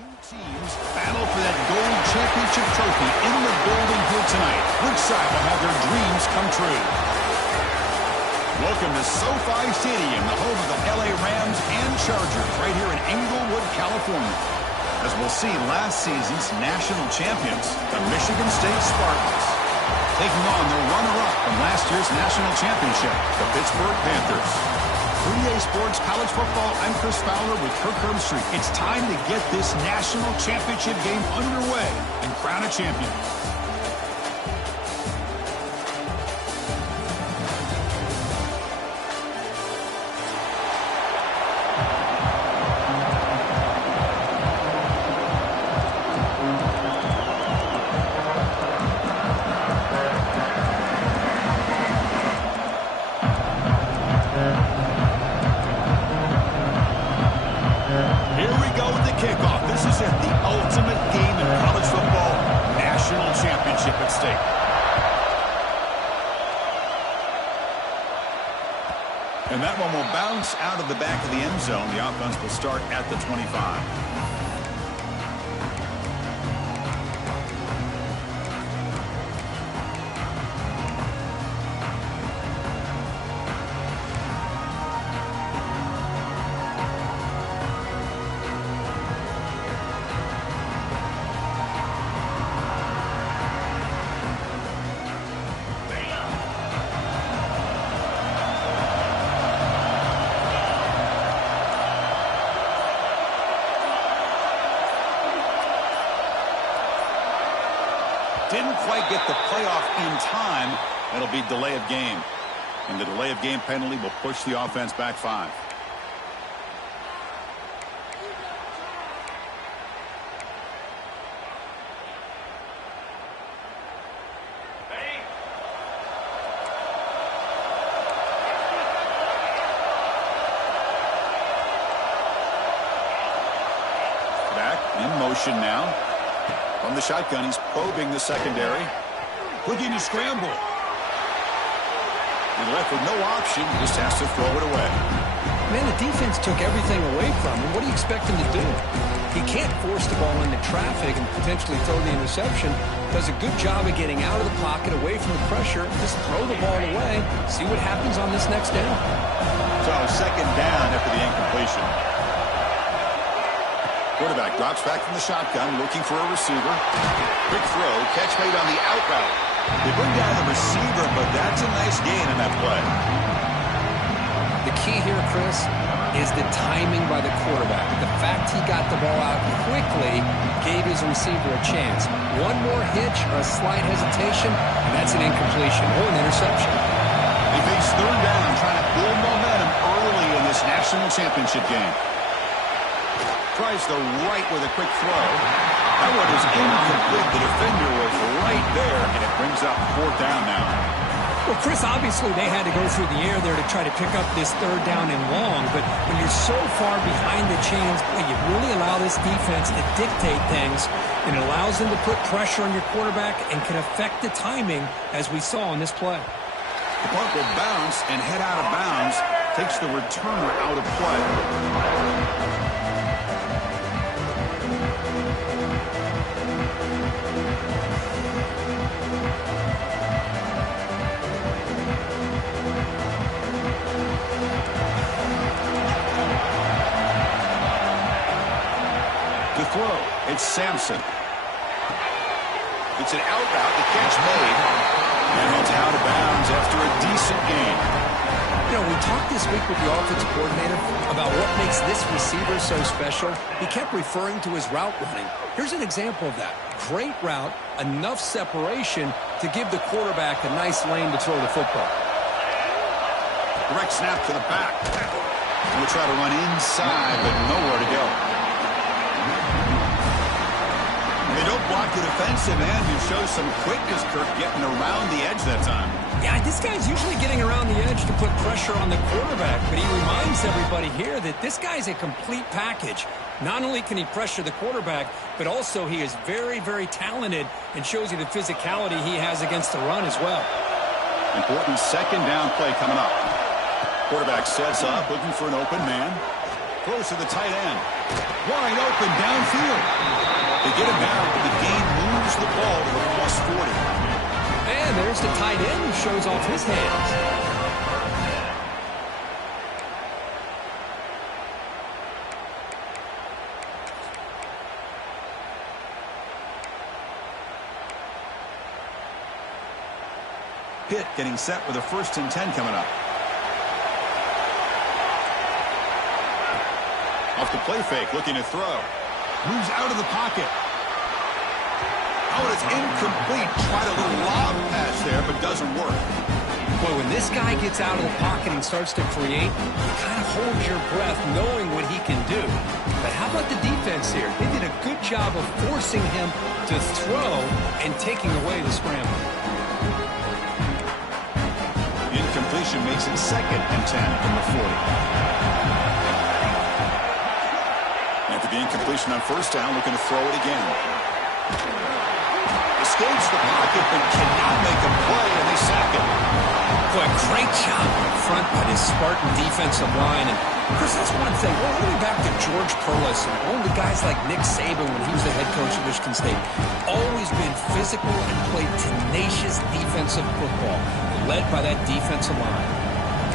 Two teams battle for that gold championship trophy in the building here tonight. Which side will have their dreams come true? Welcome to SoFi Stadium, the home of the LA Rams and Chargers, right here in Inglewood, California. As we'll see, last season's national champions, the Michigan State Spartans, taking on the runner-up from last year's national championship, the Pittsburgh Panthers. 3A Sports College Football, I'm Chris Fowler with Kirk Herbstreit. It's time to get this national championship game underway and crown a champion. And that one will bounce out of the back of the end zone. The offense will start at the 25. Didn't quite get the playoff in time. It'll be delay of game. And the delay of game penalty will push the offense back 5. Back in motion now. From the shotgun, he's probing the secondary. Looking to scramble. And left with no option, he just has to throw it away. Man, the defense took everything away from him. What do you expect him to do? He can't force the ball into traffic and potentially throw the interception. Does a good job of getting out of the pocket, away from the pressure. Just throw the ball away. See what happens on this next down. So second down after the incompletion. Quarterback drops back from the shotgun, looking for a receiver. Quick throw, catch made on the out route. They bring down the receiver, but that's a nice gain in that play. The key here, Chris, is the timing by the quarterback. The fact he got the ball out quickly gave his receiver a chance. One more hitch or a slight hesitation, and that's an incompletion or an interception. They face third down, trying to build momentum early in this national championship game. Tries the right with a quick throw. That one is incomplete. The defender was right there, and it brings up fourth down now. Well, Chris, obviously they had to go through the air there to try to pick up this third down and long, but when you're so far behind the chains, you really allow this defense to dictate things, and it allows them to put pressure on your quarterback and can affect the timing, as we saw on this play. The punt will bounce and head out of bounds, takes the returner out of play. Throw. It's Sampson. It's an out route. The catch made. And it's out of bounds after a decent gain. You know, we talked this week with the offensive coordinator about what makes this receiver so special. He kept referring to his route running. Here's an example of that. Great route, enough separation to give the quarterback a nice lane to throw the football. Direct snap to the back. We'll try to run inside, but nowhere to go. They don't block the defensive end who shows some quickness, Kirk, getting around the edge that time. Yeah, this guy's usually getting around the edge to put pressure on the quarterback, but he reminds everybody here that this guy's a complete package. Not only can he pressure the quarterback, but also he is very, very talented and shows you the physicality he has against the run as well. Important second down play coming up. Quarterback sets up, looking for an open man. Throws to the tight end. Wide open. open downfield. They get him down, but the gain moves the ball to the +40. And there's the tight end who shows off his hands. Pitt getting set with a 1st and 10 coming up. Off the play fake, looking to throw. Moves out of the pocket. Oh, and it's incomplete. Tried a little lob pass there, but doesn't work. Boy, when this guy gets out of the pocket and starts to create, you kind of hold your breath knowing what he can do. But how about the defense here? They did a good job of forcing him to throw and taking away the scramble. Incompletion makes it 2nd and 10 from the 40. After the incompletion on 1st down, looking to throw it again. Escapes the pocket, but cannot make a play, and they sack it. Boy, great job up front by this Spartan defensive line. And, Chris, that's one thing. All the way back to George Perlis and all the guys like Nick Saban when he was the head coach of Michigan State. Always been physical and played tenacious defensive football, led by that defensive line.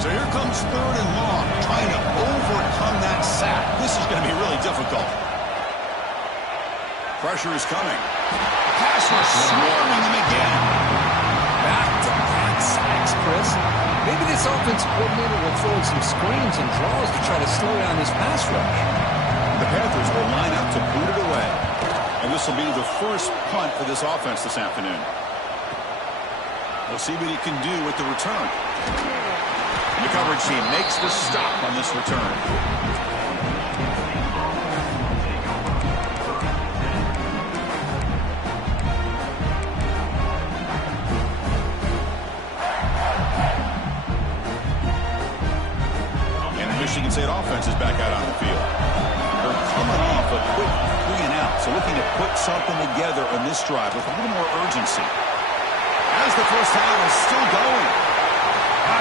So here comes 3rd and long, trying to overcome that sack. This is going to be really difficult. Pressure is coming. Pass rush swarming them again. Back-to-back sacks, Chris. Maybe this offensive coordinator will throw in some screens and draws to try to slow down this pass rush. The Panthers will line up to boot it away. And this will be the first punt for this offense this afternoon. We'll see what he can do with the return. The coverage team makes the stop on this return. And the Michigan State offense is back out on the field. They're coming off a quick 3 and out, so looking to put something together on this drive with a little more urgency. As the 1st down is still going.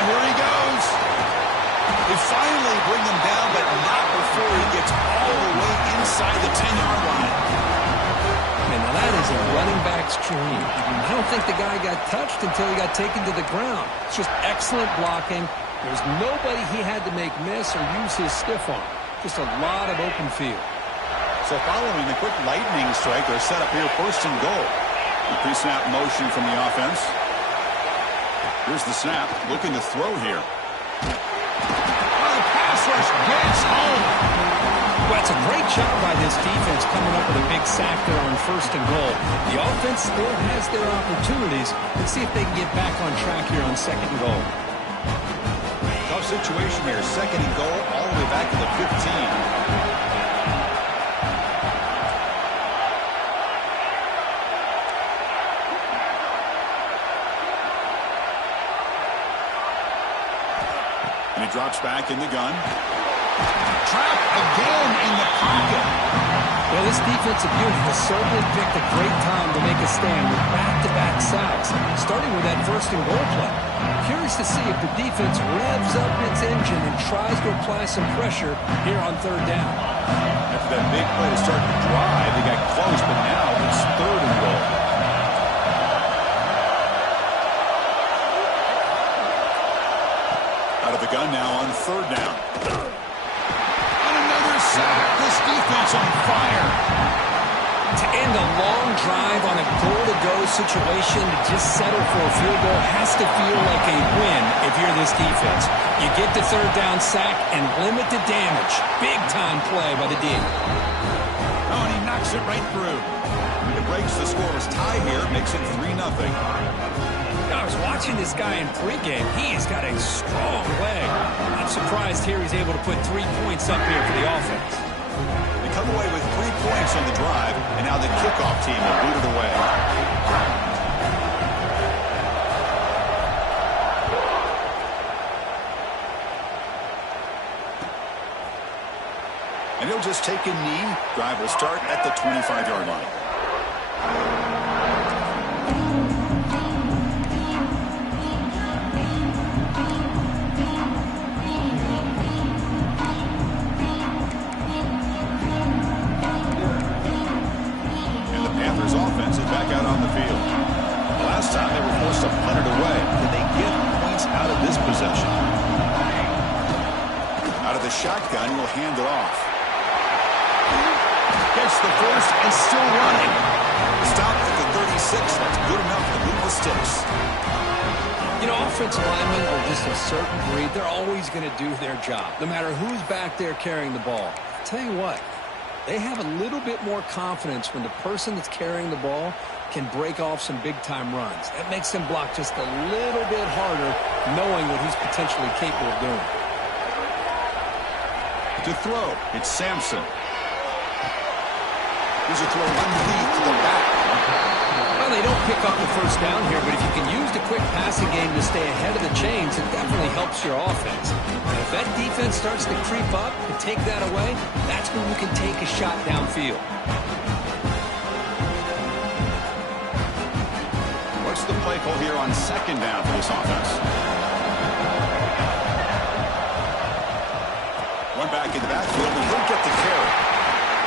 Here he goes. They finally bring him down, but not before he gets all the way inside the 10-yard line. And now that is a running back's dream. I don't think the guy got touched until he got taken to the ground. It's just excellent blocking. There's nobody he had to make miss or use his stiff arm. Just a lot of open field. So following the quick lightning strike, they're set up here 1st and goal. The pre-snap motion from the offense. Here's the snap, looking to throw here. The pass rush gets home. Well, it's a great job by this defense coming up with a big sack there on 1st and goal. The offense still has their opportunities. Let's see if they can get back on track here on 2nd and goal. Tough situation here. 2nd and goal all the way back to the 15. And he drops back in the gun. Trapped again in the pocket. Well, this defensive unit has certainly picked a great time to make a stand with back-to-back sacks, starting with that 1st and goal play. Curious to see if the defense revs up its engine and tries to apply some pressure here on 3rd down. After that big play to start the drive, they got close, but now it's 3rd and goal. Out of the gun now on 3rd down. And another sack. This defense on fire. To end a long drive on a goal-to-go situation, to just settle for a field goal has to feel like a win if you're this defense. You get the 3rd down sack and limit the damage. Big-time play by the D. Oh, and he knocks it right through. It breaks the scoreless tie here, makes it 3-0. I was watching this guy in pregame. He has got a strong leg. I'm surprised here he's able to put 3 points up here for the offense. They come away with 3 points on the drive, and now the kickoff team will boot it away. And he'll just take a knee. Drive will start at the 25-yard line. out on the field. Last time they were forced to punt it away. Can they get points out of this possession? Out of the shotgun, he'll hand it off. Gets the first and still running. Stop at the 36. That's good enough to move the sticks. You know, offensive linemen are just a certain breed. They're always going to do their job, no matter who's back there carrying the ball. I'll tell you what, they have a little bit more confidence when the person that's carrying the ball can break off some big-time runs. That makes them block just a little bit harder, knowing what he's potentially capable of doing. To throw, it's Sampson. Here's a throw underneath to the back. Well, they don't pick up the first down here, but if you can use the quick passing game to stay ahead of the chains, it definitely helps your offense. And if that defense starts to creep up and take that away, that's when you can take a shot downfield. What's the play call here on second down for this offense? One back in the backfield, and he'll get the carry.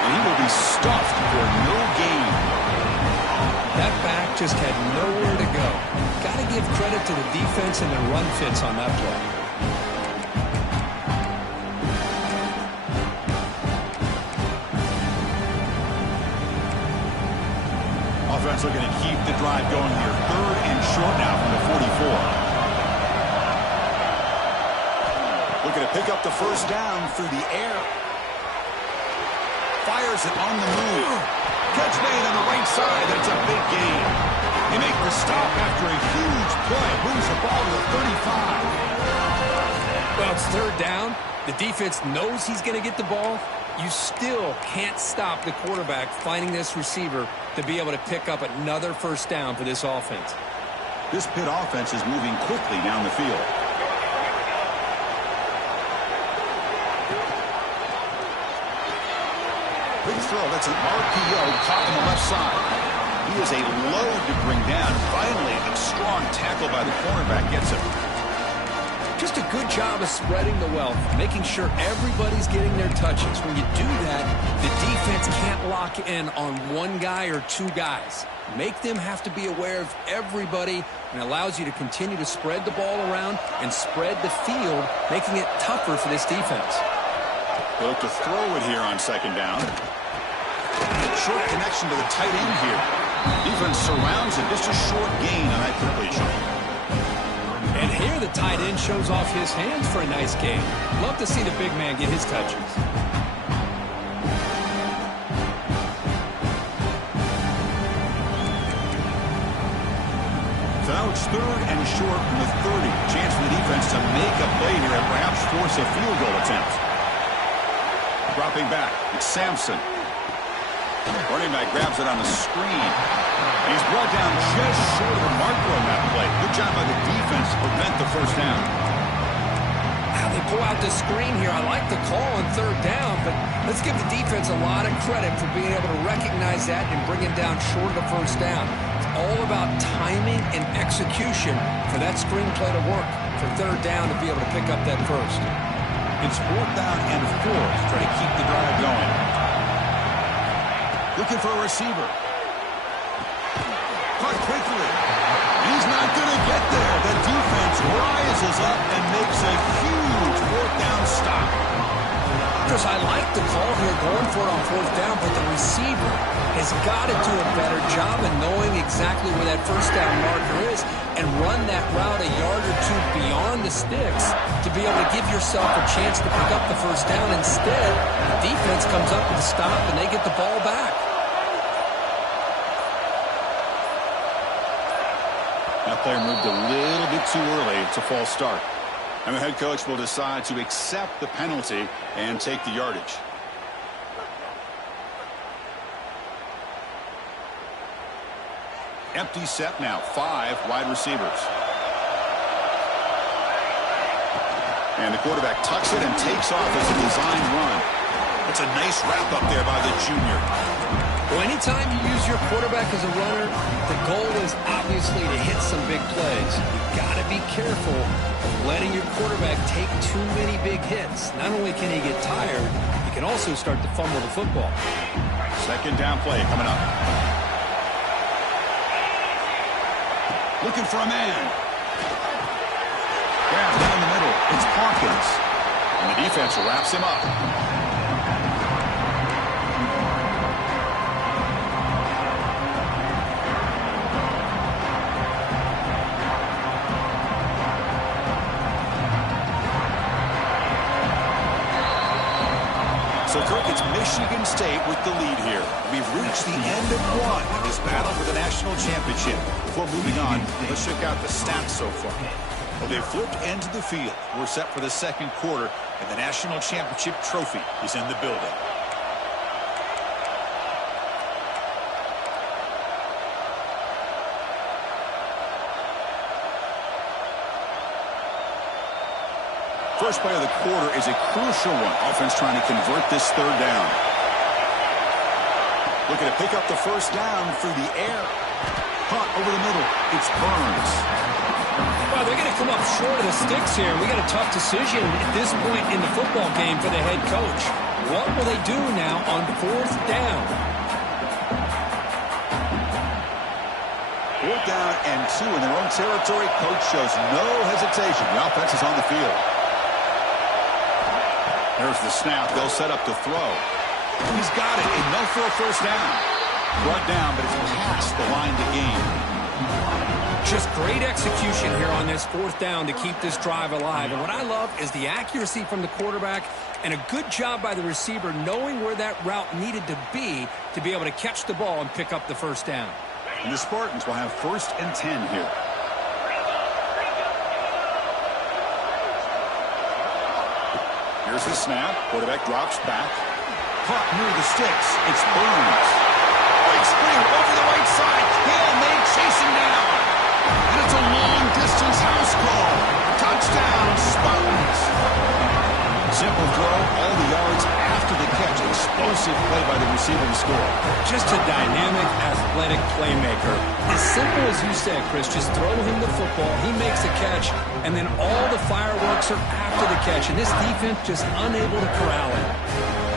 And he will be stuffed for no gain. That back just had nowhere to go. Got to give credit to the defense and their run fits on that play. Offense looking to keep the drive going here. Third and short now from the 44. Looking to pick up the first down through the air. Fires it on the move. Catch made on the right side. That's a big gain. They make the stop after a huge play. Moves the ball to the 35. Well, it's third down. The defense knows he's going to get the ball. You still can't stop the quarterback finding this receiver to be able to pick up another first down for this offense. This Pitt offense is moving quickly down the field. Big throw. That's an RPO caught on the left side. He is a load to bring down. Finally, a strong tackle by the cornerback gets him. Just a good job of spreading the wealth, making sure everybody's getting their touches. When you do that, the defense can't lock in on one guy or two guys. Make them have to be aware of everybody, and allows you to continue to spread the ball around and spread the field, making it tougher for this defense. They'll look to throw it here on second down. Short connection to the tight end here. Defense surrounds him. Just a short gain on that completion. And here the tight end shows off his hands for a nice gain. Love to see the big man get his touches. So now it's third and short from the 30. Chance for the defense to make a play here and perhaps force a field goal attempt. Dropping back, it's Sampson. Running back grabs it on the screen. And he's brought down just short of the marker on that play. Good job by the defense to prevent the first down. Now they pull out the screen here. I like the call on third down, but let's give the defense a lot of credit for being able to recognize that and bring it down short of the first down. It's all about timing and execution for that screen play to work for third down to be able to pick up that first. It's fourth down and 4 to try to keep the drive going. Looking for a receiver. Caught quickly. He's not going to get there. The defense rises up and makes a huge fourth down stop. Chris, I like the call here going for it on fourth down, but the receiver has got to do a better job of knowing exactly where that first down marker is and run that route a yard or two beyond the sticks to be able to give yourself a chance to pick up the first down. Instead, the defense comes up with a stop and they get the ball back. That player moved a little bit too early. It's a false start. And the head coach will decide to accept the penalty and take the yardage. Empty set now. 5 wide receivers. And the quarterback tucks it and takes off as a design run. That's a nice wrap up there by the junior. Well, anytime you use your quarterback as a runner, the goal is obviously to hit some big plays. You've got to be careful of letting your quarterback take too many big hits. Not only can he get tired, he can also start to fumble the football. Second down play coming up. Looking for a man. Grabs down the middle. It's Hawkins. And the defense wraps him up. So, Kirk, it's Michigan State with the lead here. We've reached the end of one of this battle for the national championship. Before moving on, let's check out the stats so far. Well, they've flipped into the field. We're set for the second quarter, and the national championship trophy is in the building. First play of the quarter is a crucial one. Offense trying to convert this third down. Looking to pick up the first down through the air. Caught over the middle. It's Burns. Well, they're going to come up short of the sticks here. We got a tough decision at this point in the football game for the head coach. What will they do now on fourth down? Fourth down and 2 in their own territory. Coach shows no hesitation. The offense is on the field. There's the snap. They'll set up to throw. He's got it. Enough for a first down. Brought down, but it's past the line to gain. Just great execution here on this fourth down to keep this drive alive. And what I love is the accuracy from the quarterback and a good job by the receiver knowing where that route needed to be able to catch the ball and pick up the first down. And the Spartans will have 1st and 10 here. Here's the snap. Quarterback drops back. Caught near the sticks. It's Burns. Big screen over the right side. Hill may chase him down. And it's a long-distance house call. Touchdown, Spartans. Simple throw. All the yards after the catch. Explosive play by the receiver to score. Just a dynamic, athletic playmaker. As simple as you said, Chris, just throw him the football. He makes a catch, and then all the fireworks are after the catch. And this defense just unable to corral it.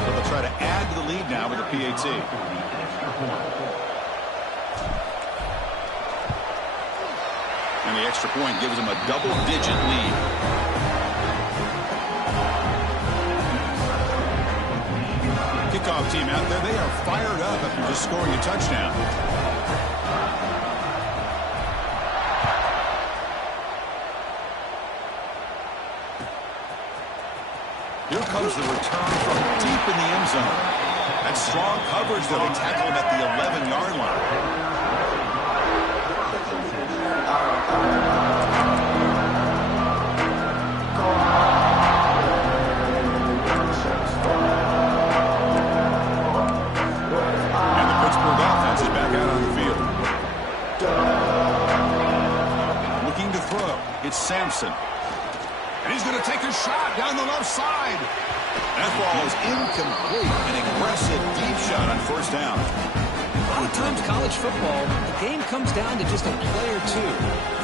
So they'll try to add to the lead now with a PAT. And the extra point gives them a double-digit lead. Kickoff team out there, they are fired up after just scoring a touchdown. Here comes the return from deep in the end zone. That's strong coverage, though. They tackle him at the 11-yard line. It's Sampson. And he's going to take a shot down the left side. That ball is incomplete. An aggressive deep shot on first down. A lot of times college football, the game comes down to just a play or two.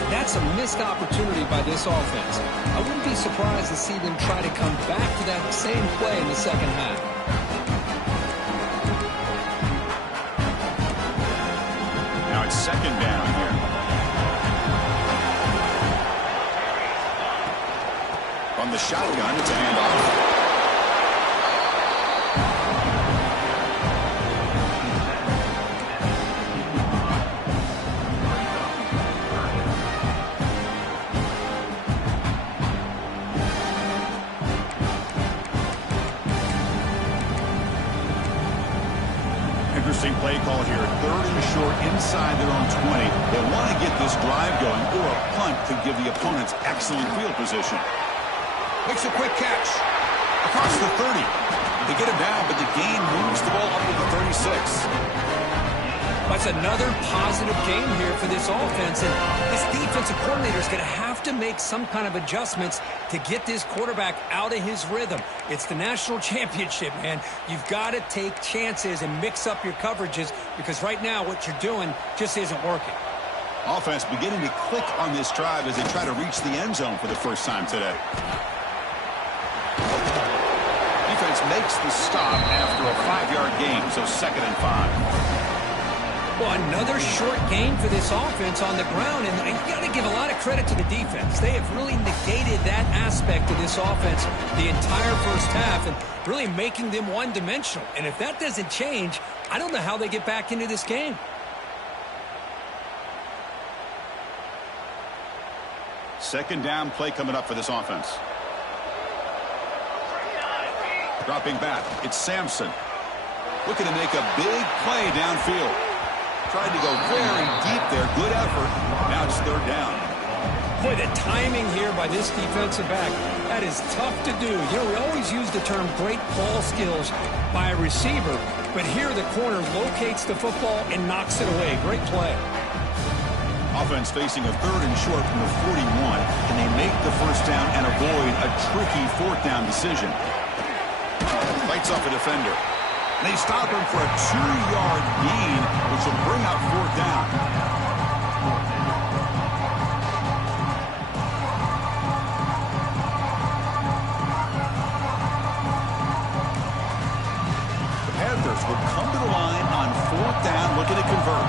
That's a missed opportunity by this offense. I wouldn't be surprised to see them try to come back to that same play in the second half. Now it's second down here. From the shotgun, it's a handoff. Interesting play call here. 3rd and short inside their own 20. They want to get this drive going, or a punt could give the opponents excellent field position. Makes a quick catch. Across the 30. They get him down, but the gain moves the ball up to the 36. That's another positive game here for this offense. And this defensive coordinator is going to have to make some kind of adjustments to get this quarterback out of his rhythm. It's the national championship, man. You've got to take chances and mix up your coverages because right now what you're doing just isn't working. Offense beginning to click on this drive as they try to reach the end zone for the first time today. Defense makes the stop after a 5-yard gain, so 2nd and 5. Well, another short gain for this offense on the ground, and you got to give a lot of credit to the defense. They have really negated that aspect of this offense the entire first half and really making them one-dimensional. And if that doesn't change, I don't know how they get back into this game. Second down play coming up for this offense. Dropping back, it's Sampson. Looking to make a big play downfield. Tried to go very deep there. Good effort. Now it's third down. Boy, the timing here by this defensive back, that is tough to do. You know, we always use the term great ball skills by a receiver, but here the corner locates the football and knocks it away. Great play. Offense facing a third and short from the 41, and they make the first down and avoid a tricky fourth down decision. Fights off a defender. They stop him for a 2-yard gain, which will bring up fourth down. The Panthers would come to the line on fourth down, looking to convert.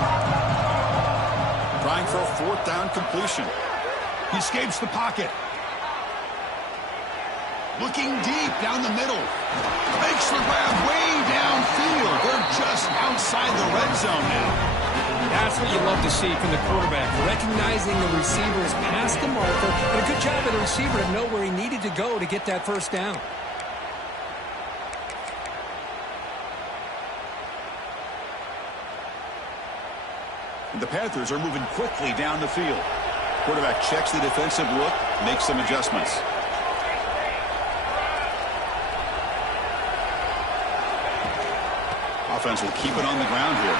Trying for a fourth down completion. He escapes the pocket. Looking deep down the middle. Makes the grab way downfield. They're just outside the red zone now. That's what you love to see from the quarterback. Recognizing the receiver is past the marker. And a good job of the receiver to know where he needed to go to get that first down. The Panthers are moving quickly down the field. Quarterback checks the defensive look, makes some adjustments. Offense will keep it on the ground here.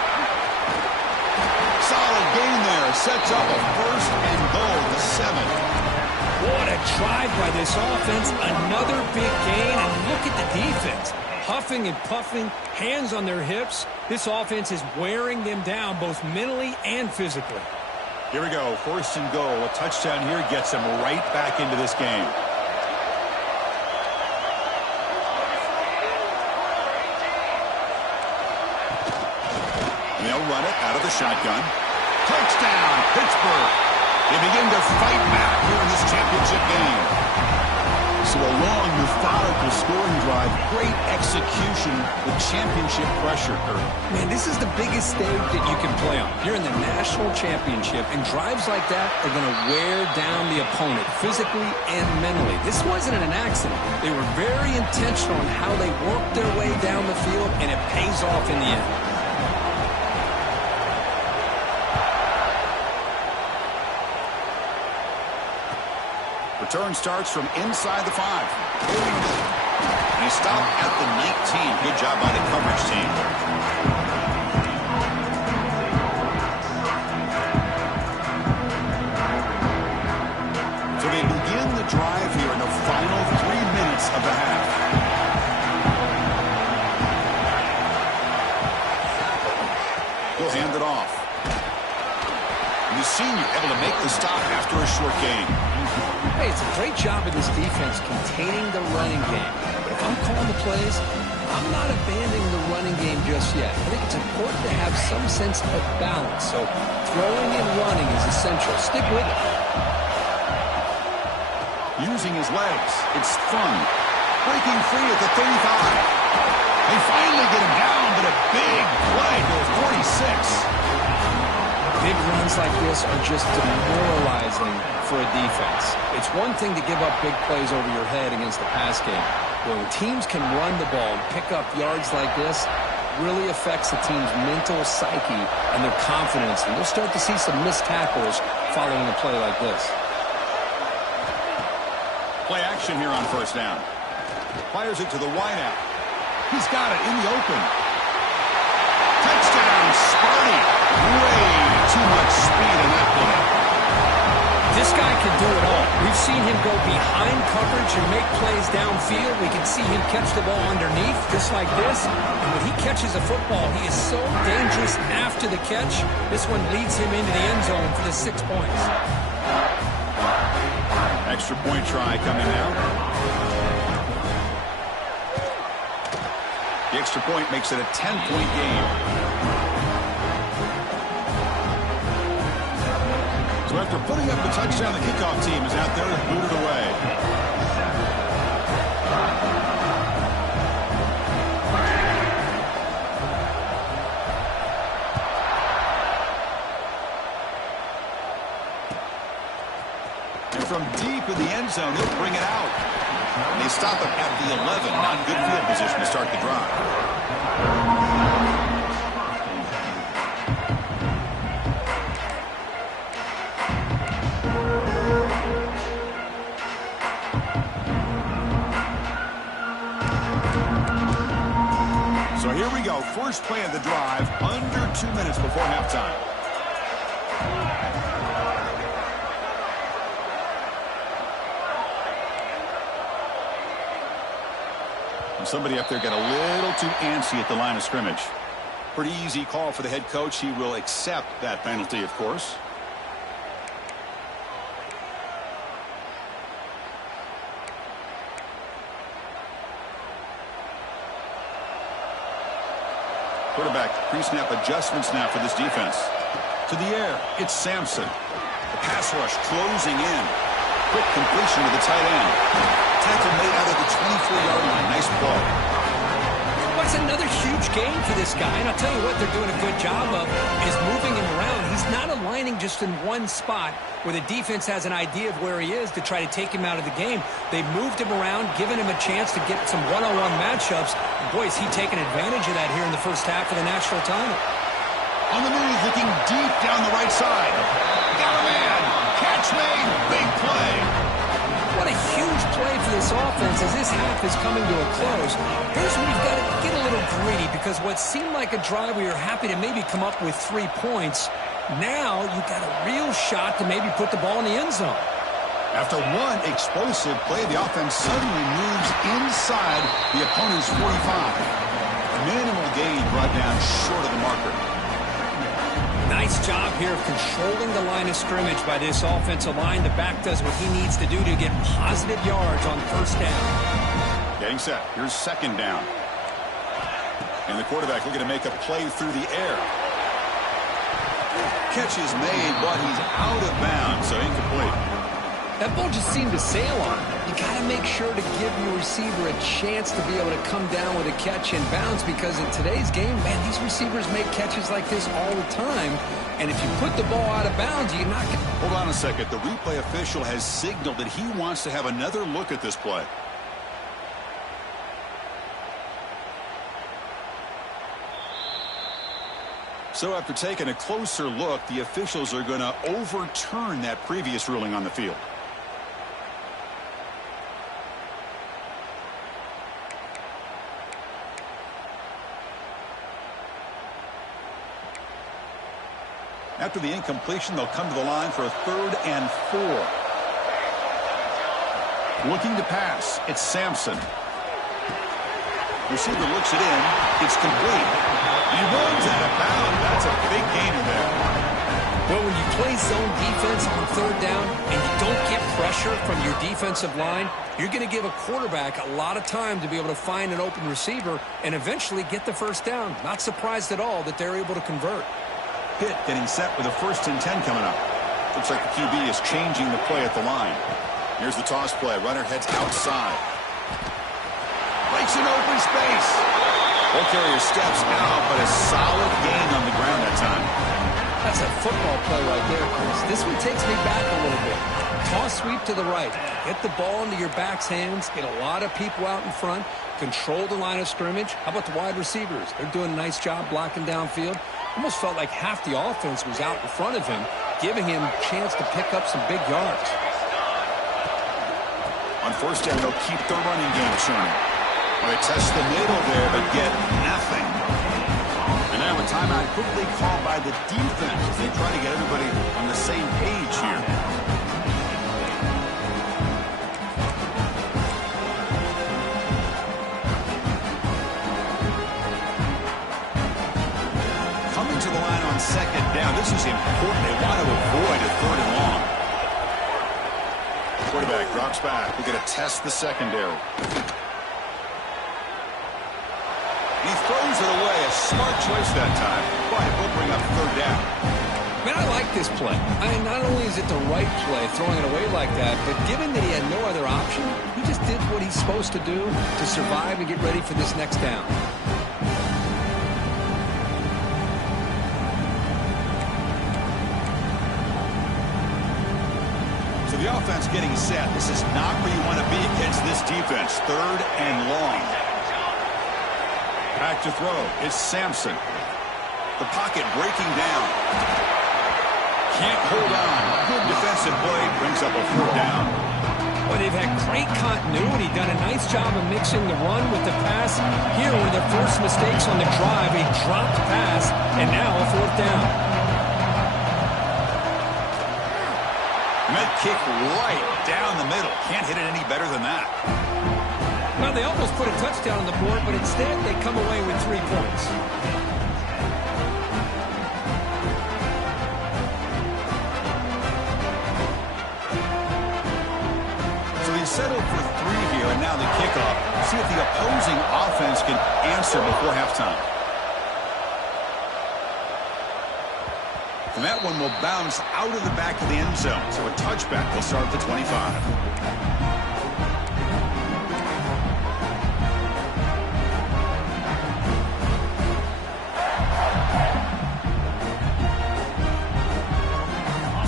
Solid gain there. Sets up a first and goal to 7. What a drive by this offense. Another big gain, and look at the defense. Huffing and puffing, hands on their hips. This offense is wearing them down both mentally and physically. Here we go. First and goal. A touchdown here gets them right back into this game. They'll run it out of the shotgun. Touchdown, Pittsburgh. They begin to fight back here in this championship game. So a long, methodical scoring drive. Great execution with championship pressure, Kurt. Man, this is the biggest stage that you can play on. You're in the national championship, and drives like that are going to wear down the opponent physically and mentally. This wasn't an accident. They were very intentional in how they worked their way down the field, and it pays off in the end. Return starts from inside the 5. And he stopped at the 19. Good job by the coverage team. So they begin the drive here in the final 3 minutes of the half. He'll hand it off. And the senior able to make the stop after a short game. Hey, it's a great job of this defense containing the running game. But if I'm calling the plays, I'm not abandoning the running game just yet. I think it's important to have some sense of balance. So throwing and running is essential. Stick with it. Using his legs. It's fun. Breaking free at the 35. They finally get him down, but a big play to 46. Big runs like this are just demoralizing for a defense. It's one thing to give up big plays over your head against the pass game. When teams can run the ball and pick up yards like this, really affects the team's mental psyche and their confidence. And you'll start to see some missed tackles following a play like this. Play action here on first down. Fires it to the wideout. He's got it in the open. Touchdown, Sparty. Way too much speed in that play. This guy can do it all. We've seen him go behind coverage and make plays downfield. We can see him catch the ball underneath, just like this. And when he catches a football, he is so dangerous after the catch. This one leads him into the end zone for the 6 points. Extra point try coming now. The extra point makes it a 10-point game. After putting up the touchdown, the kickoff team is out there to boot it away. And from deep in the end zone, they'll bring it out. And they stop it at the 11. Not good field position to start the drive. So here we go. First play of the drive, under 2 minutes before halftime. Somebody up there got a little too antsy at the line of scrimmage. Pretty easy call for the head coach. He will accept that penalty, of course. Quarterback pre-snap adjustments now for this defense. To the air, it's Sampson. The pass rush closing in. Quick completion to the tight end. Tackle made out of the 24-yard line. Nice play. Well, it's another huge game for this guy. And I'll tell you what they're doing a good job of is moving him around. He's not aligning just in one spot where the defense has an idea of where he is to try to take him out of the game. They've moved him around, given him a chance to get some one-on-one matchups. Boy, is he taking advantage of that here in the first half of the national title. On the move, looking deep down the right side. Got a man. Catch made. Big play. What a huge play for this offense as this half is coming to a close. Here's where you've got to get a little greedy, because what seemed like a drive where you're happy to maybe come up with 3 points, now you've got a real shot to maybe put the ball in the end zone. After one explosive play, the offense suddenly moves inside the opponent's 45. Minimal gain brought down short of the marker. Nice job here of controlling the line of scrimmage by this offensive line. The back does what he needs to do to get positive yards on first down. Getting set. Here's second down. And the quarterback looking to make a play through the air. Catch is made, but he's out of bounds, so incomplete. That ball just seemed to sail on him. You got to make sure to give your receiver a chance to be able to come down with a catch and bounce, because in today's game, man, these receivers make catches like this all the time. And if you put the ball out of bounds, you're not going to... Hold on a second. The replay official has signaled that he wants to have another look at this play. So after taking a closer look, the officials are going to overturn that previous ruling on the field. After the incompletion, they'll come to the line for a 3rd and 4. Looking to pass, it's Sampson. Receiver looks it in. It's complete. He runs out of bounds. That's a big gainer there. Well, when you play zone defense on 3rd down and you don't get pressure from your defensive line, you're going to give a quarterback a lot of time to be able to find an open receiver and eventually get the first down. Not surprised at all that they're able to convert. Pitt getting set with a 1st and 10 coming up. Looks like the QB is changing the play at the line. Here's the toss play. Runner heads outside. Breaks an open space. Ball carrier steps out, but a solid gain on the ground that time. That's a football play right there, Chris. This one takes me back a little bit. Toss sweep to the right. Get the ball into your back's hands. Get a lot of people out in front. Control the line of scrimmage. How about the wide receivers? They're doing a nice job blocking downfield. Almost felt like half the offense was out in front of him, giving him a chance to pick up some big yards. On 1st down, they'll keep the running game churning. Well, they test the middle there, but get nothing. And now a timeout quickly called by the defense as they try to get everybody on the same page here. Coming to the line on 2nd down. This is important. They want to avoid a 3rd and long. Quarterback drops back. We're going to test the secondary. He throws it away. A smart choice that time. But it will bring up 3rd down. Man, I like this play. I mean, not only is it the right play, throwing it away like that, but given that he had no other option, he just did what he's supposed to do to survive and get ready for this next down. So the offense getting set. This is not where you want to be against this defense. 3rd and long. Back to throw. It's Sampson. The pocket breaking down. Can't hold on. Good defensive play. Brings up a 4th down. Well, they've had great continuity. Done a nice job of mixing the run with the pass. Here were their first mistakes on the drive. A dropped pass, and now a 4th down. Med kick right down the middle. Can't hit it any better than that. Well, they almost put a touchdown on the board, but instead they come away with 3 points. Settled for 3 here, and now the kickoff. See if the opposing offense can answer before halftime. And that one will bounce out of the back of the end zone. So a touchback will start at the 25.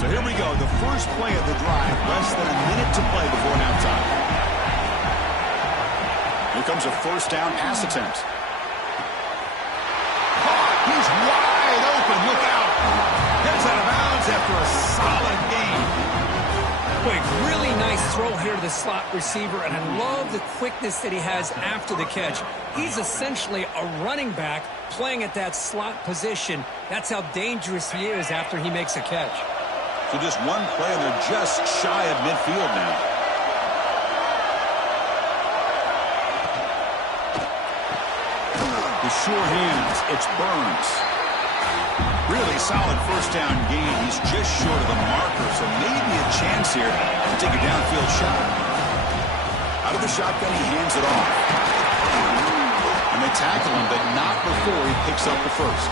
Here we go, the first play of the drive. Less than a minute to play before halftime. Here comes a 1st down pass attempt. Caught. He's wide open. Look out. Heads out of bounds after a solid gain. Boy, really nice throw here to the slot receiver, and I love the quickness that he has after the catch. He's essentially a running back playing at that slot position. That's how dangerous he is after he makes a catch. So just one play, and they're just shy of midfield now. The sure hands, it's Burns. Really solid 1st down gain. He's just short of the marker, so maybe a chance here to take a downfield shot. Out of the shotgun, he hands it off. And they tackle him, but not before he picks up the 1st.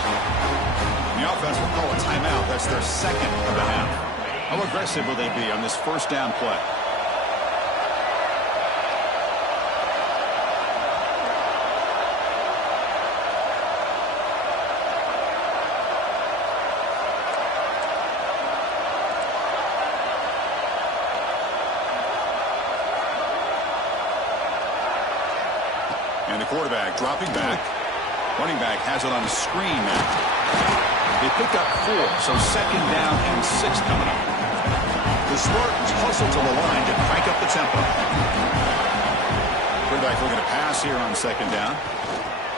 The offense will call a timeout. That's their 2nd of the half. How aggressive will they be on this 1st down play? And the quarterback dropping back. Running back has it on the screen now. They pick up 4, so 2nd down and 6 coming up. The Spartans hustle to the line to crank up the tempo. Quarterback looking to pass here on 2nd down.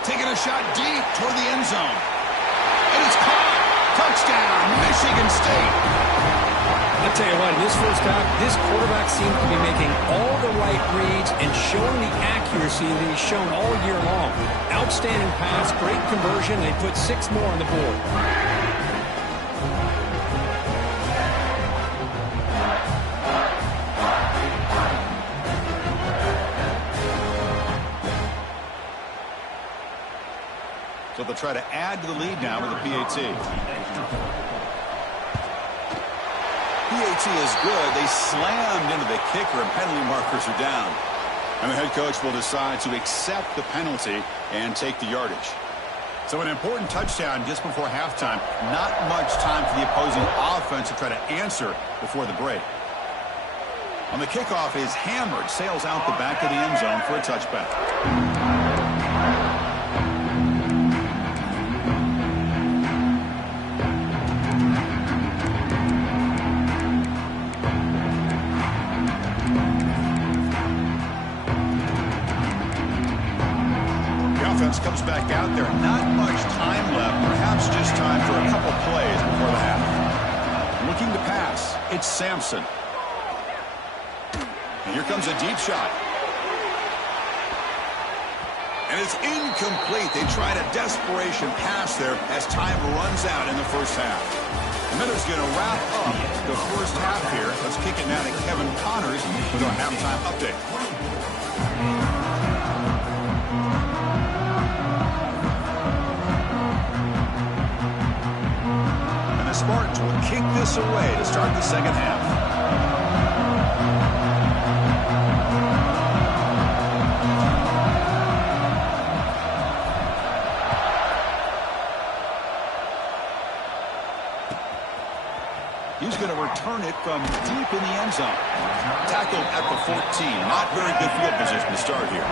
Taking a shot deep toward the end zone. And it's caught. Touchdown, Michigan State. I'll tell you what, in this first half, this quarterback seems to be making all the right reads and showing the accuracy that he's shown all year long. Outstanding pass, great conversion. They put 6 more on the board. So they'll try to add to the lead now with a PAT. PAT is good. They slammed into the kicker, and penalty markers are down. And the head coach will decide to accept the penalty and take the yardage. So an important touchdown just before halftime. Not much time for the opposing offense to try to answer before the break. On the kickoff is hammered, sails out the back of the end zone for a touchback. Comes back out there. Not much time left. Perhaps just time for a couple plays before the half. Looking to pass. It's Sampson. And here comes a deep shot. And it's incomplete. They tried a desperation pass there as time runs out in the first half. And that is going to wrap up the first half here. Let's kick it now to Kevin Connors with our halftime update. Spartans will kick this away to start the second half. He's going to return it from deep in the end zone. Tackled at the 14. Not very good field position to start here.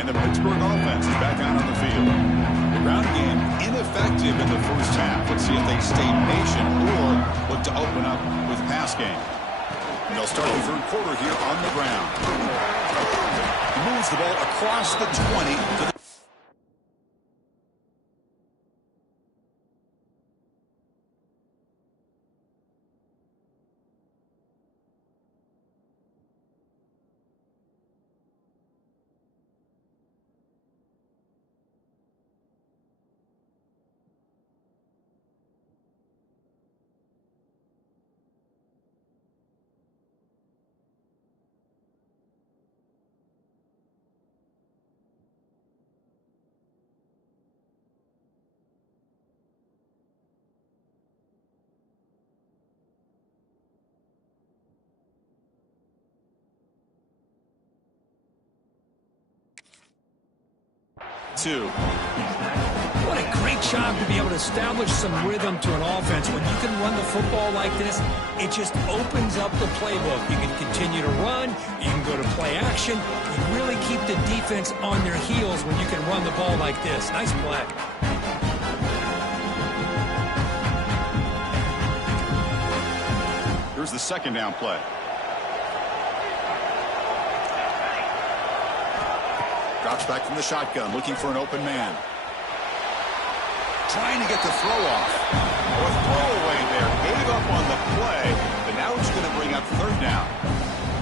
And the Pittsburgh offense is back out on the field. The ground game ineffective in the first half. Let's see if they stay patient or look to open up with pass game. And they'll start the third quarter here on the ground. Moves the ball across the 20 to the two. What a great job to be able to establish some rhythm to an offense. When you can run the football like this, it just opens up the playbook. You can continue to run. You can go to play action. You really keep the defense on their heels when you can run the ball like this. Nice play. Here's the second down play. Drops back from the shotgun, looking for an open man. Trying to get the throw off. A throwaway there. Gave up on the play, but now it's going to bring up third down.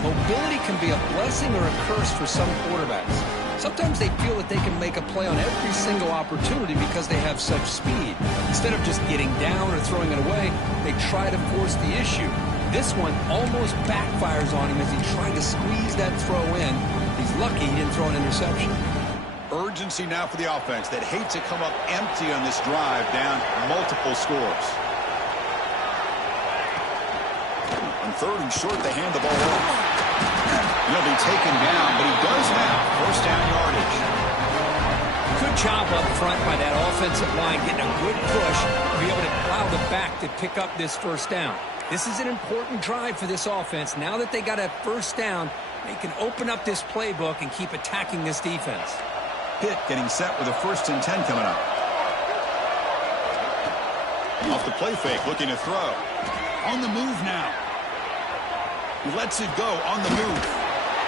Mobility can be a blessing or a curse for some quarterbacks. Sometimes they feel that they can make a play on every single opportunity because they have such speed. Instead of just getting down or throwing it away, they try to force the issue. This one almost backfires on him as he tried to squeeze that throw in. He's lucky he didn't throw an interception. Urgency now for the offense that hate to come up empty on this drive, down multiple scores. On third and short, they hand the ball off. He'll be taken down, but he does have first down yardage. Good job up front by that offensive line, getting a good push to be able to allow the back to pick up this first down. This is an important drive for this offense. Now that they got a first down, they can open up this playbook and keep attacking this defense. Pitt getting set with a 1st and 10 coming up. Off the play fake, looking to throw. On the move now. He lets it go on the move.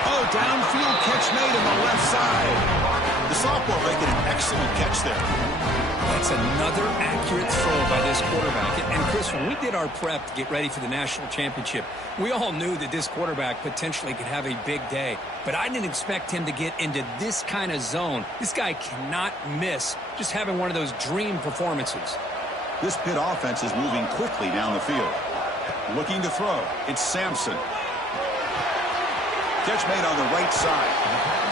Oh, downfield catch made on the left side. The sophomore making an excellent catch there. That's another accurate throw by this quarterback. And Chris, when we did our prep to get ready for the national championship, we all knew that this quarterback potentially could have a big day. But I didn't expect him to get into this kind of zone. This guy cannot miss just having one of those dream performances. This Pitt offense is moving quickly down the field. Looking to throw. It's Sampson. Catch made on the right side.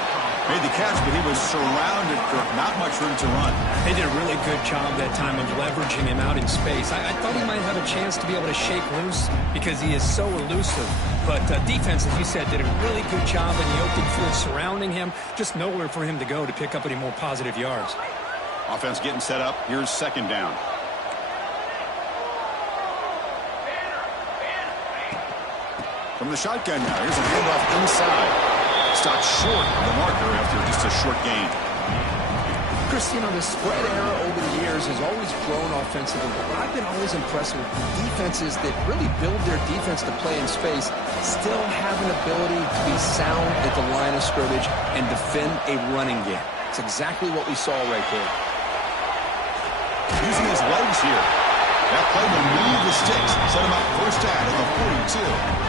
Made the catch, but he was surrounded for not much room to run. They did a really good job that time of leveraging him out in space. I thought he might have a chance to be able to shake loose because he is so elusive. But defense, as you said, did a really good job in the open field surrounding him. Just nowhere for him to go to pick up any more positive yards. Offense getting set up. Here's second down. From the shotgun now. Here's a handoff inside. Stopped short on the marker after just a short gain. Chris, you know, the spread era over the years has always grown offensively, but I've been always impressed with defenses that really build their defense to play in space, still have an ability to be sound at the line of scrimmage and defend a running game. It's exactly what we saw right there. Using his legs here. That play will move the sticks. Set him up first down at the 42.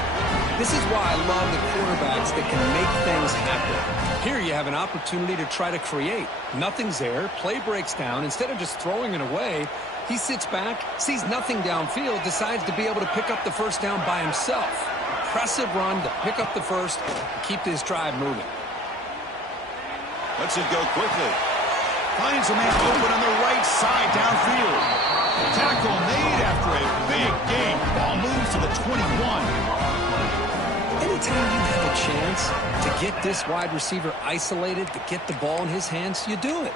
This is why I love the quarterbacks that can make things happen. Here you have an opportunity to try to create. Nothing's there. Play breaks down. Instead of just throwing it away, he sits back, sees nothing downfield, decides to be able to pick up the first down by himself. impressive run to pick up the first and keep this drive moving. Lets it go quickly. Finds a man open on the right side downfield. Tackle made after a big gain. Ball moves to the 21. Anytime you have a chance to get this wide receiver isolated, to get the ball in his hands, you do it.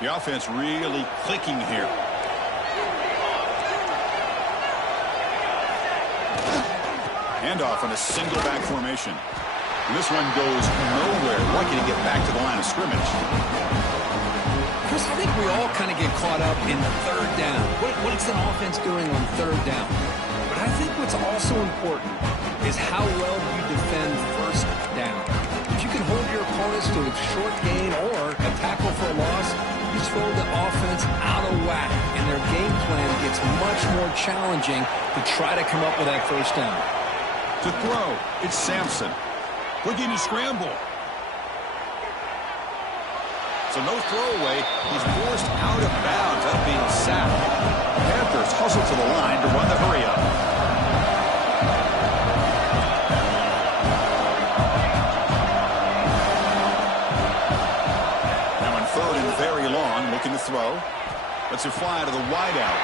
The offense really clicking here. Handoff on a single back formation. And this one goes nowhere. Lucky to get back to the line of scrimmage. Chris, I think we all kind of get caught up in third down. What is an offense doing on third down? But I think what's also important is how well you defend first down. If you can hold your opponents to a short gain or a tackle for a loss, you throw the offense out of whack, and their game plan gets much more challenging to try to come up with that first down. To throw, it's Sampson. Looking to scramble. So no throwaway. He's forced out of bounds after being sacked. Panthers hustle to the line to run the hurry up. Now in third and very long, looking to throw. Lets it fly to the wideout.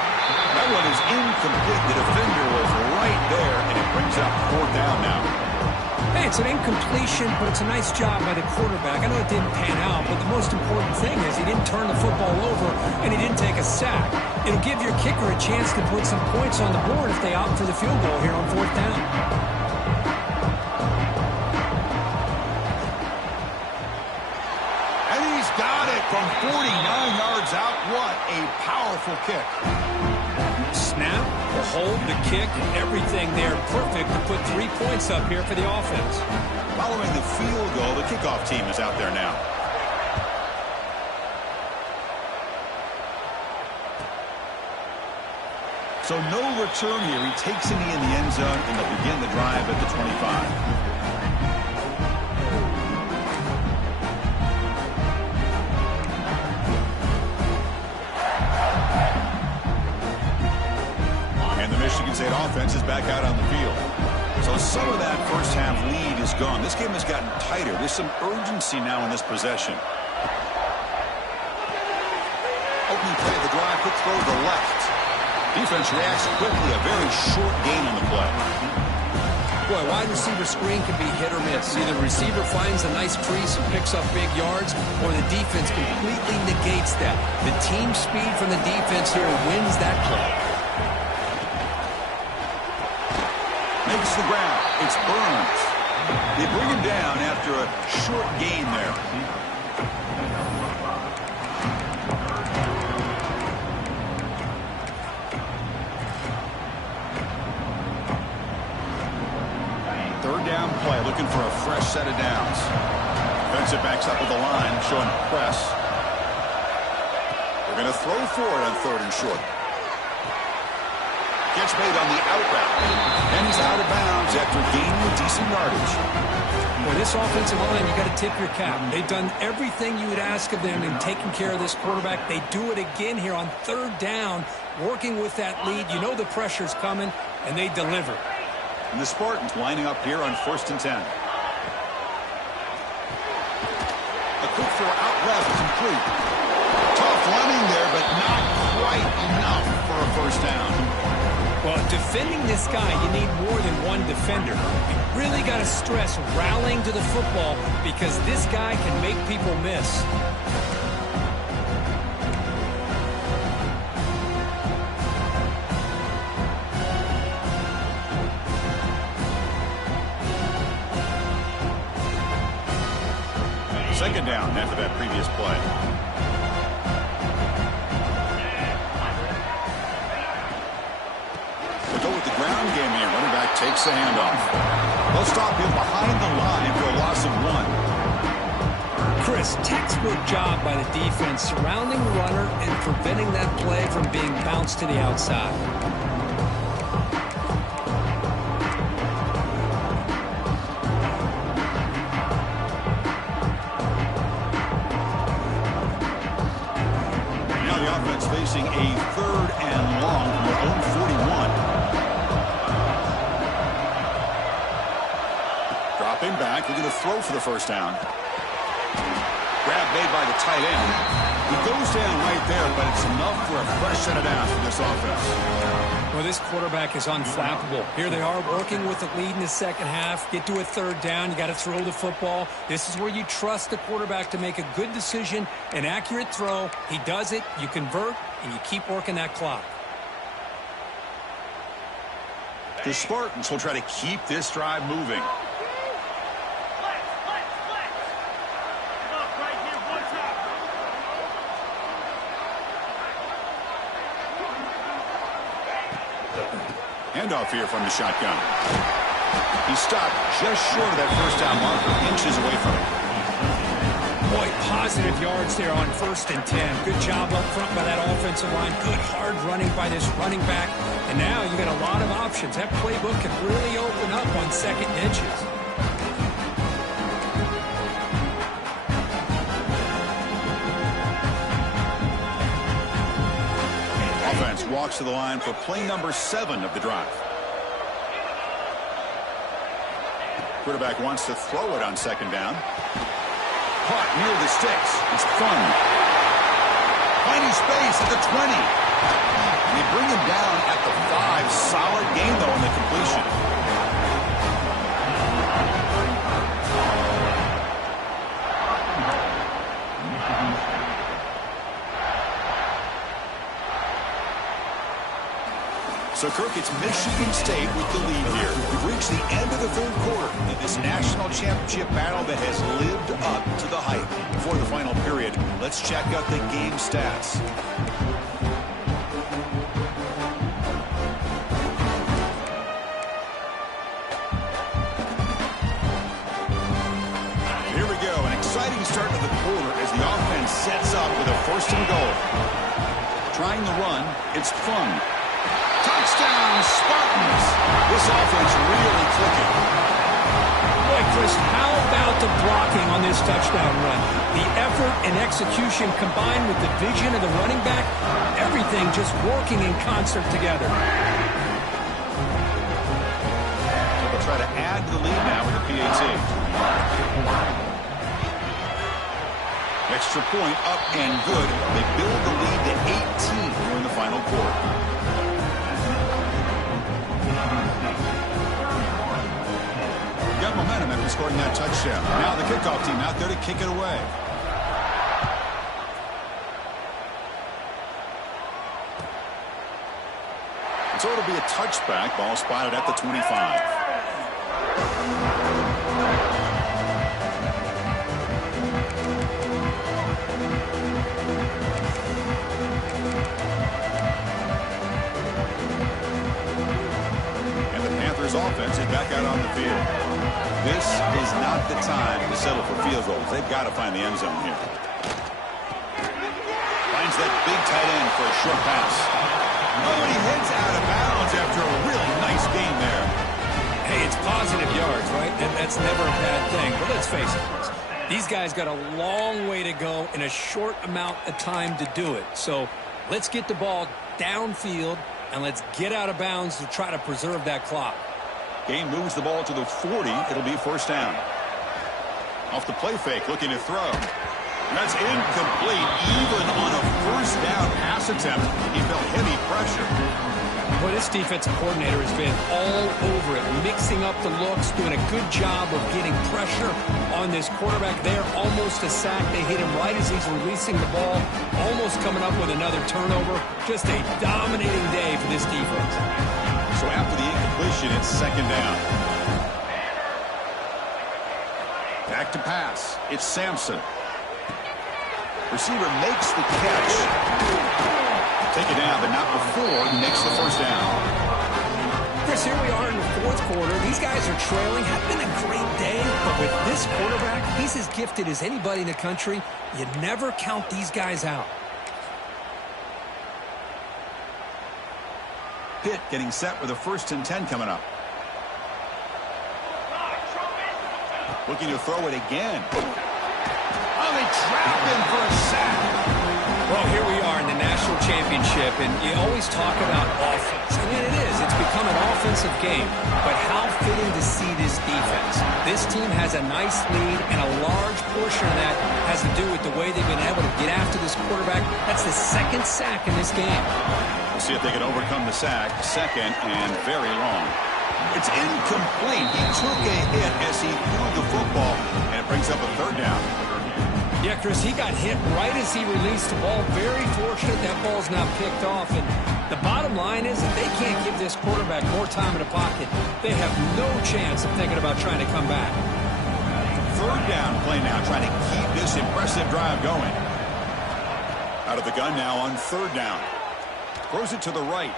That one is incomplete. The defender was right there, and it brings up fourth down now. Hey, it's an incompletion, but it's a nice job by the quarterback. I know it didn't pan out, but the most important thing is he didn't turn the football over, and he didn't take a sack. It'll give your kicker a chance to put some points on the board if they opt for the field goal here on fourth down. And he's got it from 49 yards out. What a powerful kick. Snap, the hold, the kick, everything there perfect to put 3 points up here for the offense. Following the field goal, the kickoff team is out there now. So no return here. He takes a knee in the end zone, and they'll begin the drive at the 25. Michigan State offense is back out on the field. So some of that first half lead is gone. This game has gotten tighter. There's some urgency now in this possession. Opening play of the drive, quick throw to the left. Defense reacts quickly. A very short gain on the play. Boy, wide receiver screen can be hit or miss. Either the receiver finds a nice crease and picks up big yards, or the defense completely negates that. The team speed from the defense here wins that play. Makes the ground. It's Burns. They bring him down after a short gain there. Third down play, looking for a fresh set of downs. Defensive backs up at the line, showing press. They're going to throw for it on third and short. Gets made on the out route. And he's out of bounds after gaining decent yardage. Boy, this offensive line, you got to tip your cap. They've done everything you would ask of them in taking care of this quarterback. They do it again here on third down, working with that lead. You know the pressure's coming, and they deliver. And the Spartans lining up here on 1st and 10. A quick throw out left, complete. Tough running there, but not quite enough for a first down. Well, defending this guy, you need more than one defender. You really got to stress rallying to the football because this guy can make people miss. Second down after that previous play. We'll go with the ground game here. Running back takes the handoff. They'll stop him behind the line for a loss of 1. Chris, textbook job by the defense surrounding the runner and preventing that play from being bounced to the outside. Now the offense facing a 3rd and quarterback looking to throw for the first down. Grab made by the tight end. He goes down right there, but it's enough for a fresh set of downs for this offense. Well, this quarterback is unflappable. Here they are working with the lead in the second half. Get to a third down. You got to throw the football. This is where you trust the quarterback to make a good decision, an accurate throw. He does it. You convert, and you keep working that clock. The Spartans will try to keep this drive moving. Handoff here from the shotgun. He stopped just short of that first down marker, inches away from it. Boy, positive yards there on 1st and 10. Good job up front by that offensive line. Good hard running by this running back. And now you got a lot of options. That playbook can really open up on 2nd and inches. Offense walks to the line for play number 7 of the drive. Quarterback wants to throw it on 2nd down. Caught near the sticks. It's fun. Finding space at the 20. And they bring him down at the 5. Solid gain, though, on the completion. So, Kirk, it's Michigan State with the lead here. We've reached the end of the 3rd quarter in this national championship battle that has lived up to the hype. Before the final period, let's check out the game stats. Here we go, an exciting start to the quarter as the offense sets up with a 1st and goal. Trying the run, it's fun. Touchdown, Spartans. This offense really clicking. Boy, Chris, how about the blocking on this touchdown run? The effort and execution combined with the vision of the running back, everything just working in concert together. They'll try to add to the lead now with the PAT. Extra point up and good. They build the lead to 18 here in the final quarter. Got momentum after scoring that touchdown. Now the kickoff team out there to kick it away. So it'll be a touchback. Ball spotted at the 25. Offense is back out on the field. This is not the time to settle for field goals. They've got to find the end zone here. Finds that big tight end for a short pass. Oh, and he heads out of bounds after a really nice game there. Hey, it's positive yards, right? And that's never a bad thing. But let's face it, these guys got a long way to go in a short amount of time to do it. So let's get the ball downfield and let's get out of bounds to try to preserve that clock. Game moves the ball to the 40. It'll be 1st down. Off the play fake, looking to throw. That's incomplete. Even on a 1st down pass attempt, he felt heavy pressure. Well, this defensive coordinator has been all over it, mixing up the looks, doing a good job of getting pressure on this quarterback there. Almost a sack. They hit him right as he's releasing the ball, almost coming up with another turnover. Just a dominating day for this defense. So after the incompletion, it's 2nd down. Back to pass. It's Sampson. Receiver makes the catch. Take it down, but not before he makes the 1st down. Chris, here we are in the 4th quarter. These guys are trailing. Had been a great day, but with this quarterback, he's as gifted as anybody in the country. You never count these guys out. Pitt getting set with a 1st and 10 coming up. Looking to throw it again. Oh, they trapped him for a sack. Well, here we are in the national championship, and you always talk about offense. I mean, it is. It's become an offense offensive game, but how fitting to see this defense. This team has a nice lead, and a large portion of that has to do with the way they've been able to get after this quarterback. That's the second sack in this game. We'll see if they can overcome the sack. Second and very long. It's incomplete. He took a hit as he threw the football, and it brings up a third down. Yeah, Chris, he got hit right as he released the ball. Very fortunate that ball's not picked off. And the bottom line is that they can't give this quarterback more time in the pocket. They have no chance of thinking about trying to come back. Third down play now, trying to keep this impressive drive going. Out of the gun now on third down. Throws it to the right.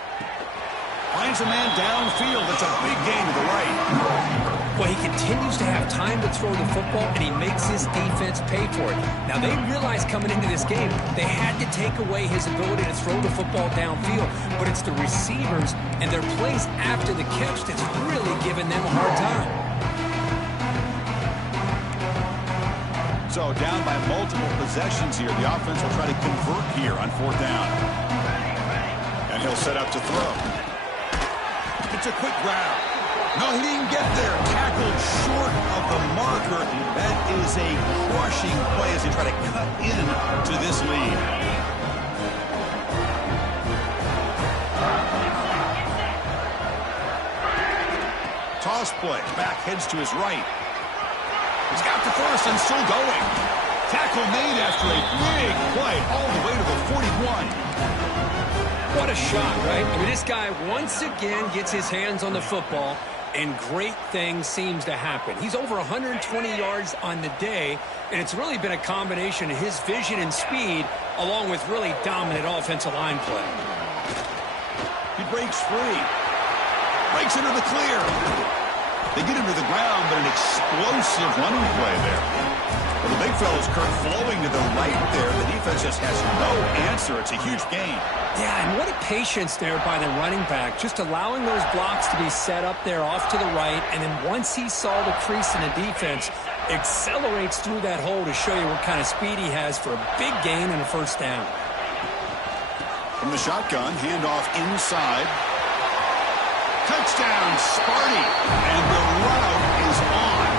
Finds a man downfield. It's a big gain to the right. Well, he continues to have time to throw the football, and he makes his defense pay for it. Now, they realized coming into this game they had to take away his ability to throw the football downfield, but it's the receivers and their plays after the catch that's really giving them a hard time. So down by multiple possessions here. The offense will try to convert here on fourth down. And he'll set up to throw. It's a quick grab. No, he didn't get there. Tackled short of the marker. That is a crushing play as they try to cut into this lead. Toss play. Back heads to his right. He's got the first and still going. Tackle made after a big play all the way to the 41. What a shot, right? I mean, this guy once again gets his hands on the football, and great things seems to happen. He's over 120 yards on the day, and it's really been a combination of his vision and speed along with really dominant offensive line play. He breaks free. Breaks into the clear. They get him to the ground, but an explosive running play there. Well, the big fellow's Kurt flowing to the right there. The defense just has no answer. It's a huge gain. Yeah, and what a patience there by the running back, just allowing those blocks to be set up there off to the right, and then once he saw the crease in the defense, accelerates through that hole to show you what kind of speed he has for a big gain and a first down. From the shotgun, handoff inside. Touchdown, Sparty, and the route is on.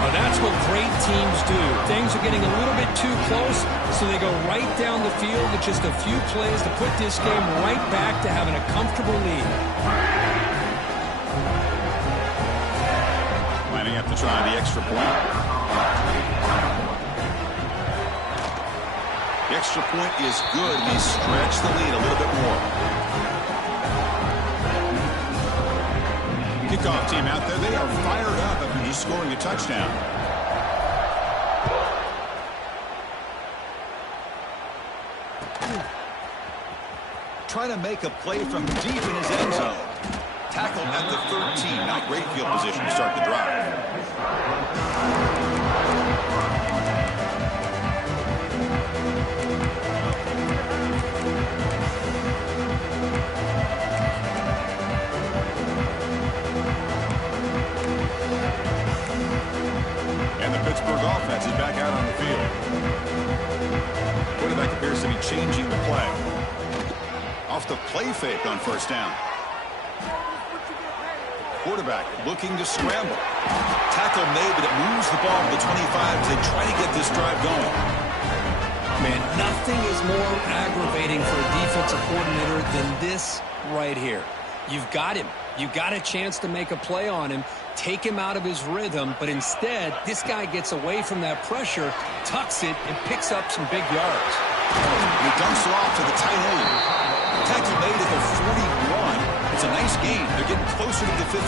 Well, that's what great teams do. Things are getting a little bit too close, so they go right down the field with just a few plays to put this game right back to having a comfortable lead. Lining up to try the extra point. The extra point is good. They stretch the lead a little bit more. Kickoff team out there. They are fired up after just scoring a touchdown. Trying to make a play from deep in his end zone. Tackled at the 13. Not great field position to start the drive. And the Pittsburgh offense is back out on the field. Quarterback appears to be changing the play. Off the play fake on first down. Quarterback looking to scramble. Tackle made, but it moves the ball to the 25 as they try to get this drive going. Man, nothing is more aggravating for a defensive coordinator than this right here. You've got him. You've got a chance to make a play on him, take him out of his rhythm, but instead, this guy gets away from that pressure, tucks it, and picks up some big yards. He dumps it off to the tight end. Tackle made at the 41. It's a nice gain. They're getting closer to the 50.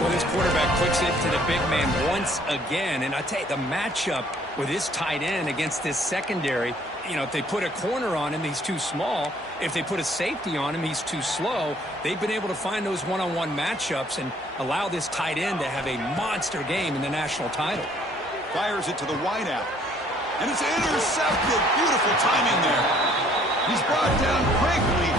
Well, this quarterback puts it to the big man once again, and I tell you, the matchup with his tight end against this secondary, you know, if they put a corner on him, he's too small. If they put a safety on him, he's too slow. They've been able to find those one-on-one matchups and allow this tight end to have a monster game in the national title. Fires it to the wideout. And it's intercepted. Beautiful timing there. He's brought down quickly.